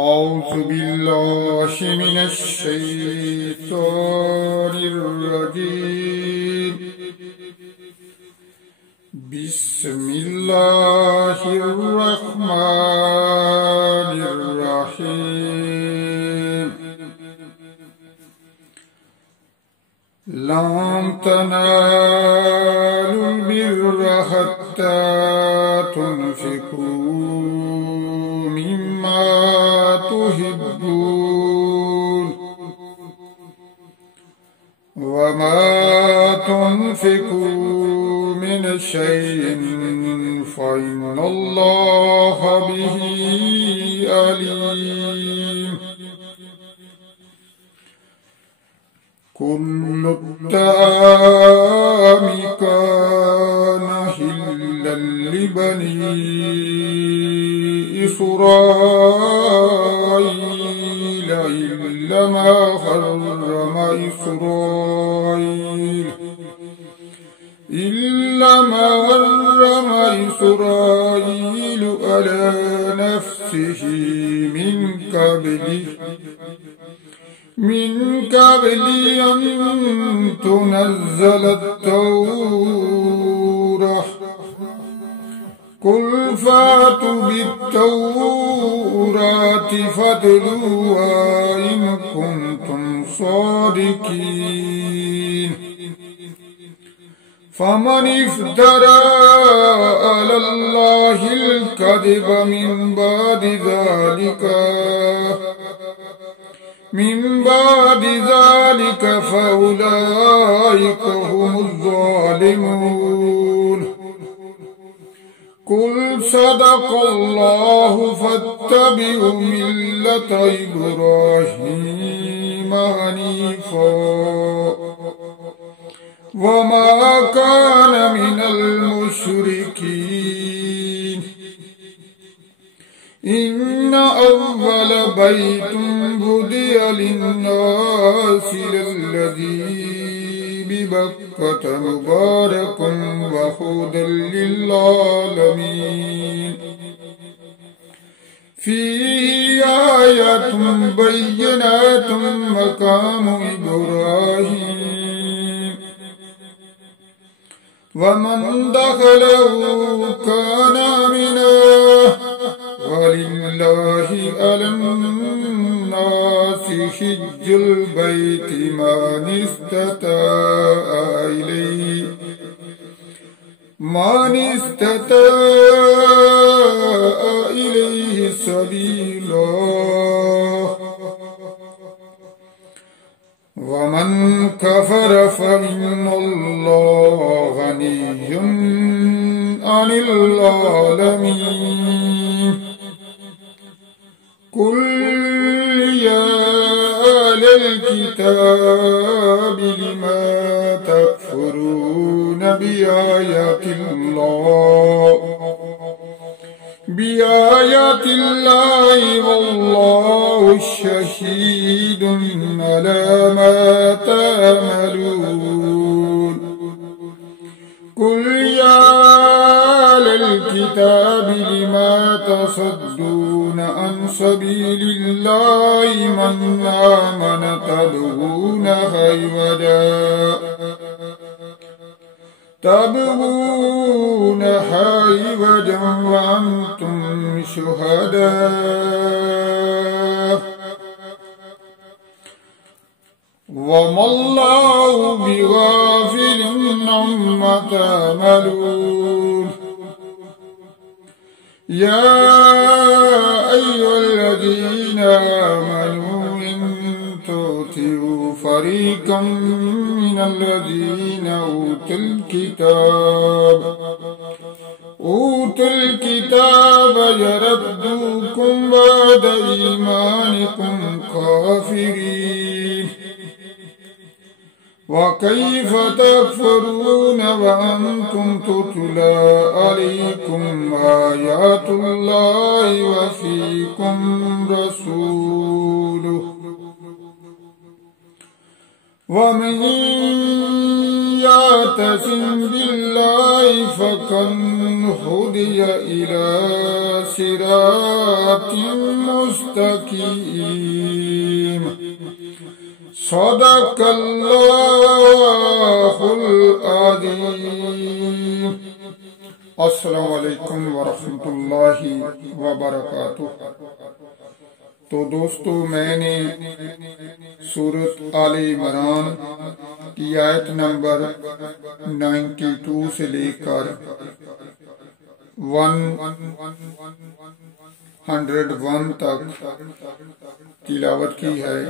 أعوذ بالله من الشيطان الرجيم. بسم الله الرحمن الرحيم. لن تنالوا البر حتى تنفقوا مما تحبون وما تنفقوا من شيء فإن الله به عليم. كل الطعام كان حلا لبني إسرائيل إلا ما حرم إسرائيل على نفسه من قبل أن تنزل التوراة. قل فاتوا بالتوراة فاتلوها إن كنتم صادقين. فمن افترى على الله الكذب من بعد ذلك فأولئك هم الظالمون. قل صدق الله فاتبعوا ملة إبراهيم حنيفا وما كان من المشركين. إن أول بيت بدي للناس للذي ببكة مبارك وهدى للعالمين. فيه آيات بينات مقام إبراهيم ومن دخله كان آمنا ولله على الناس حج البيت من استطاع إليه سبيلا ومن كفر فإن الله غني عن العالمين. قل يا أهل الكتاب لما تكفرون بآيات الله والله شهيد على ما تعملون. قل يا أهل الكتاب لما تصدون عن سبيل الله من آمن تبغون عوجا وأنتم شهداء وما الله بغافل عما تعملون. يا أيها الذين آمنوا إن تطيعوا فريقا من الذين أوتوا الكتاب يردوكم بعد إيمانكم كافرين. وكيف تكفرون وأنتم تتلى عليكم آيات الله وفيكم رسوله. ومن يعتصم بالله فقد هدي إلى صراط المستقيم صدق الله العظيم. السلام علیکم ورحمۃ اللہ وبرکاتہ. تو دوستو، میں نے سورۃ آل عمران کی آیت نمبر 92 سے لے کر 101 تک تلاوت کی ہے.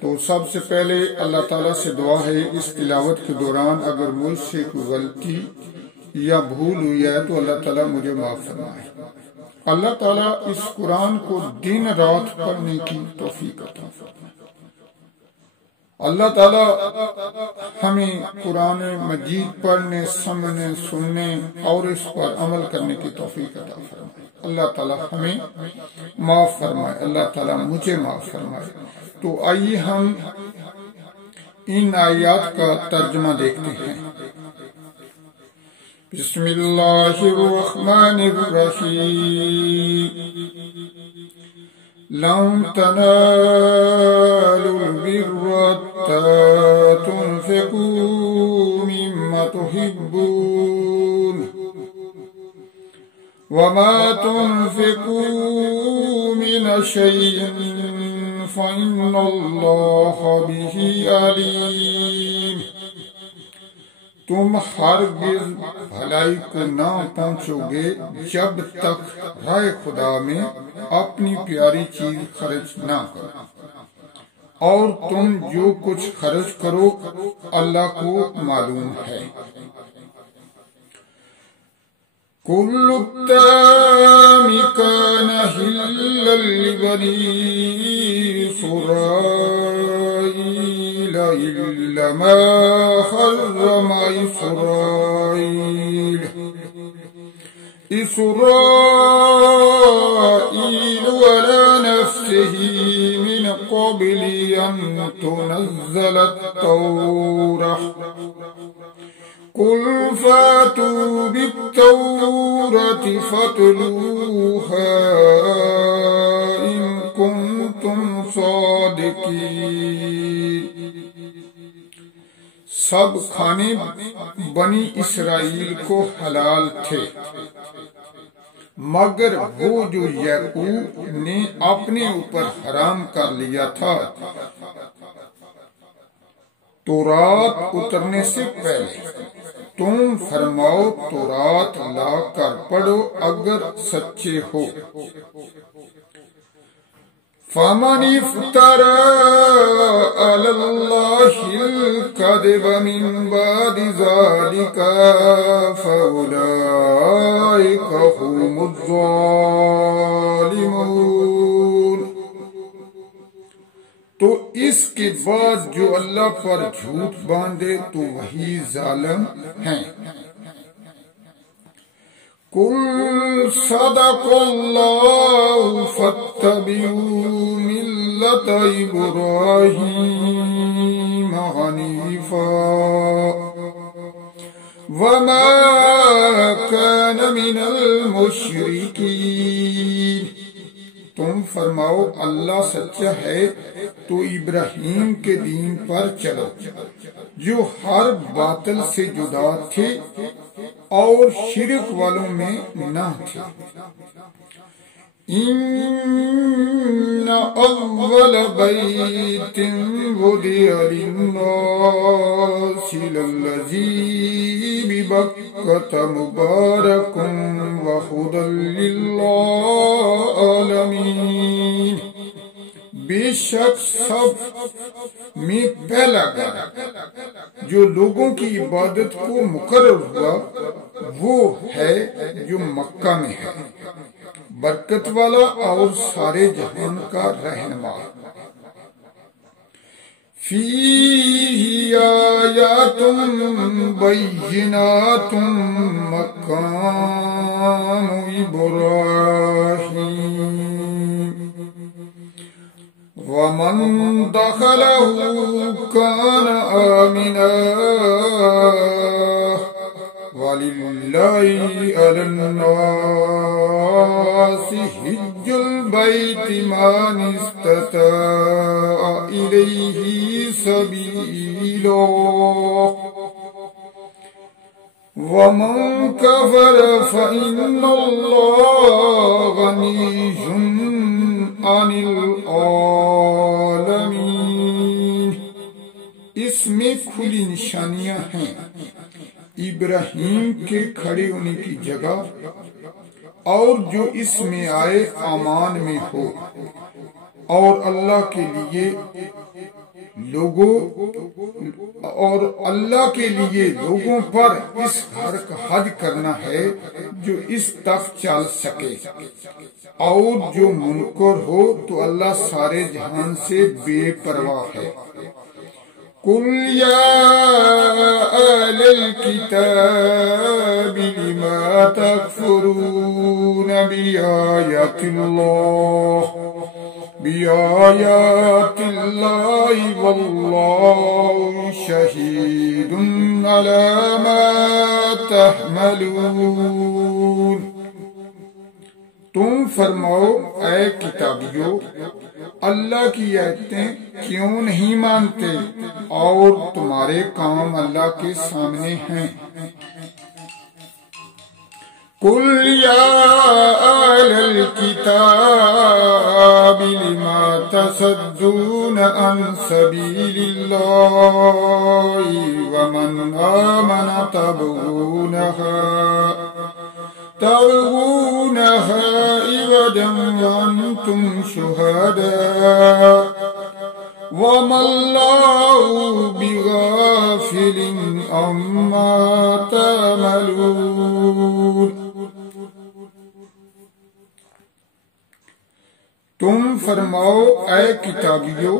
تو سب سے پہلے اللہ تعالیٰ سے دعا ہے اس تلاوت کے دوران اگر مجھ سے کوئی غلطی یا بھول ہوئی ہے تو اللہ تعالیٰ مجھے معاف فرمائے. اللہ تعالیٰ اس قرآن کو دن رات پڑھنے کی توفیق عطا فرمائے. اللہ تعالیٰ ہمیں قرآن مجید پڑھنے، سمجھنے، سننے اور اس پر عمل کرنے کی توفیق عطا فرمائے. اللہ تعالیٰ ہمیں معاف فرمائے. اللہ تعالیٰ مجھے معاف فرمائے. تو آئیے ہم ان آیات کا ترجمہ دیکھتے ہیں. بسم اللہ الرحمن الرحیم. لن تنالوا البر حتى تنفقوا مما تحبون وما تنفقوا من شيء فإن الله به عليم. تم ہرگز بھلائی کو نہ پہنچو گے جب تک راہ خدا میں اپنی پیاری چیز خرچ نہ کرو، اور تم جو کچھ خرچ کرو اللہ کو معلوم ہے. كل الطعام كان حلا لبني إسرائيل إلا ما حرم إسرائيل على نفسه من قبل أن تنزل التوراة. قل فاتوا بالتوراة فاتلوها إن كنتم صادقين. سب کھانے بنی اسرائیل کو حلال تھے مگر وہ جو یعقوب نے اپنے اوپر حرام کر لیا تھا تورات اترنے سے پہلے. تم فرماؤ تورات لا کر پڑھو اگر سچے ہو. فَمَنِ افْتَرَى عَلَى اللَّهِ الْكَذِبَ مِن بَعْدِ ذَلِكَ فَأُولَئِكَ هُمُ الظَّالِمُونَ. تو اس کے بعد جو اللہ پر جھوٹ باندھے تو وہی ظالم ہیں. قُلْ صَدَقَ اللَّهُ فَاتَّبِعُوا مِلَّةَ إِبْرَاهِيمَ حَنِيفًا وَمَا كَانَ مِنَ الْمُشْرِكِينَ. تم فرماؤ اللہ سچا ہے تو ابراہیم کے دین پر چلو جو ہر باطل سے جدا تھے اور شرک والوں میں نہ تھے. ان اول بیت وضع للناس للذی ببکۃ مبارک وہدی للعالمین. بے شک سب میں پہلا گھر جو لوگوں کی عبادت کو مقرر ہوا وہ ہے جو مکہ میں ہے، برکت والا اور سارے جہان کا رہنما. فیہ آیات بینات مقام ابراہیم ومن دخلہ کان آمنا وللہ علی الناس حج حج البيت من استطاع إليه سبيلا ومن كفر فإن الله غني عن العالمين۔ اس میں کھلی نشانیاں ہیں ابراہیم کے کھڑے ہونے کی جگہ، اور جو اس میں آئے امان میں ہو، اور اللہ کے لیے لوگوں پر اس گھر کا حج کرنا ہے جو اس تک چل سکے، اور جو منکر ہو تو اللہ سارے جہان سے بے پرواہ ہے۔ قُلْ يَا أَهْلَ الْكِتَابِ لِمَ تَكْفُرُونَ بِآيَاتِ اللَّهِ وَاللَّهُ شَهِيدٌ عَلَى مَا تَعْمَلُونَ۔ تم فرماؤ اے کتابیو، اللہ کی آیتیں کیوں نہیں مانتے اور تمہارے کام اللہ کے سامنے ہیں۔ قُلْ يَا أَهْلَ الْكِتَابِ لِمَ تَصُدُّونَ عَنْ سَبِيلِ اللَّهِ وَمَنْ آمَنَ تَبْغُونَهَا عِوَجًا وَأَنْتُمْ شُهَدَاءُ وَمَا اللَّهُ بِغَافِلٍ عَمَّا تَعْمَلُونَ۔ تم فرماؤ اے کتابیو،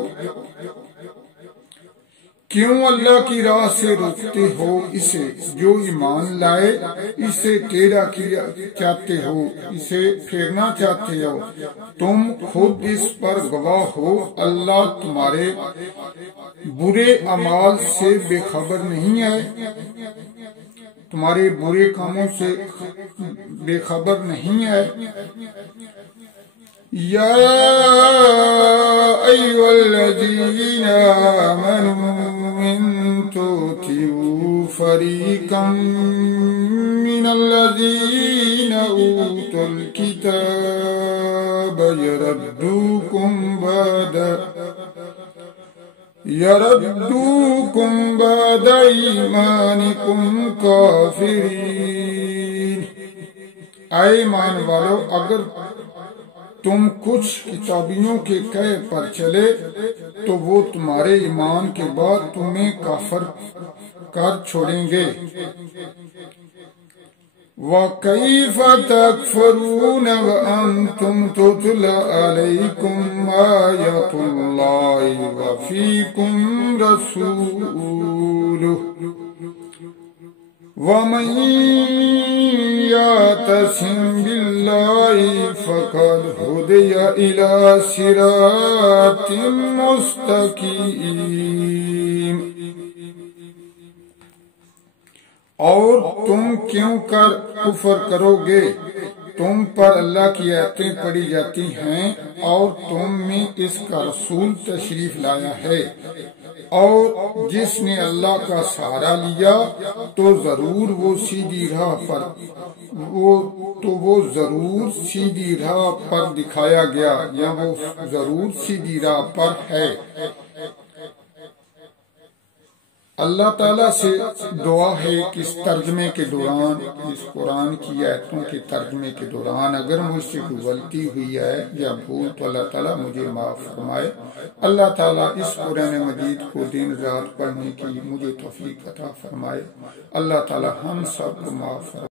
کیوں اللہ کی راہ سے روکتے ہو اسے جو ایمان لائے؟ اسے ٹیڑھا کیا چاہتے ہو، اسے پھیرنا چاہتے ہو۔ تم خود اس پر گواہ ہو، اللہ تمہارے برے اعمال سے بے خبر نہیں ہے، تمہارے برے کاموں سے بے خبر نہیں ہے۔ یا ایھا الذین آمنوا ان تطیعوا فریقا من الذین اوتوا الکتاب یردوکم بعد ایمانکم کافرین۔ اے ایمان والو، اگر تم کچھ کتابیوں کے کہے پر چلے تو وہ تمہارے ایمان کے بعد تمہیں کافر کر چھوڑیں گے۔ وَكَيْفَ تَكْفُرُونَ وَأَنْتُمْ تُتْلَى عَلَيْكُمْ آيَاتُ اللَّهِ وَفِيكُمْ رَسُولُهُ وَمَنْ يَعْتَصِمْ بِاللَّهِ فَقَدْ هُدِيَ إِلَى صِرَاطٍ مُسْتَقِيمٍ۔ اور تم کیوں کر کفر کرو گے؟ تم پر اللہ کی آیتیں پڑھی جاتی ہیں اور تم میں اس کا رسول تشریف لایا ہے، اور جس نے اللہ کا سہارا لیا تو ضرور وہ سیدھی راہ پر دکھایا گیا، یا وہ ضرور سیدھی راہ پر ہے۔ اللہ تعالیٰ سے دعا ہے کہ اس ترجمے کے دوران، اس قرآن کی آیتوں کے ترجمے کے دوران اگر مجھ سے کوئی غلطی ہوئی ہے یا بھول تو اللہ تعالیٰ مجھے معاف فرمائے۔ اللہ تعالیٰ اس قرآن مجید کو دن رات پڑھنے کی مجھے توفیق عطا فرمائے۔ اللہ تعالیٰ ہم سب کو معاف فرمائے۔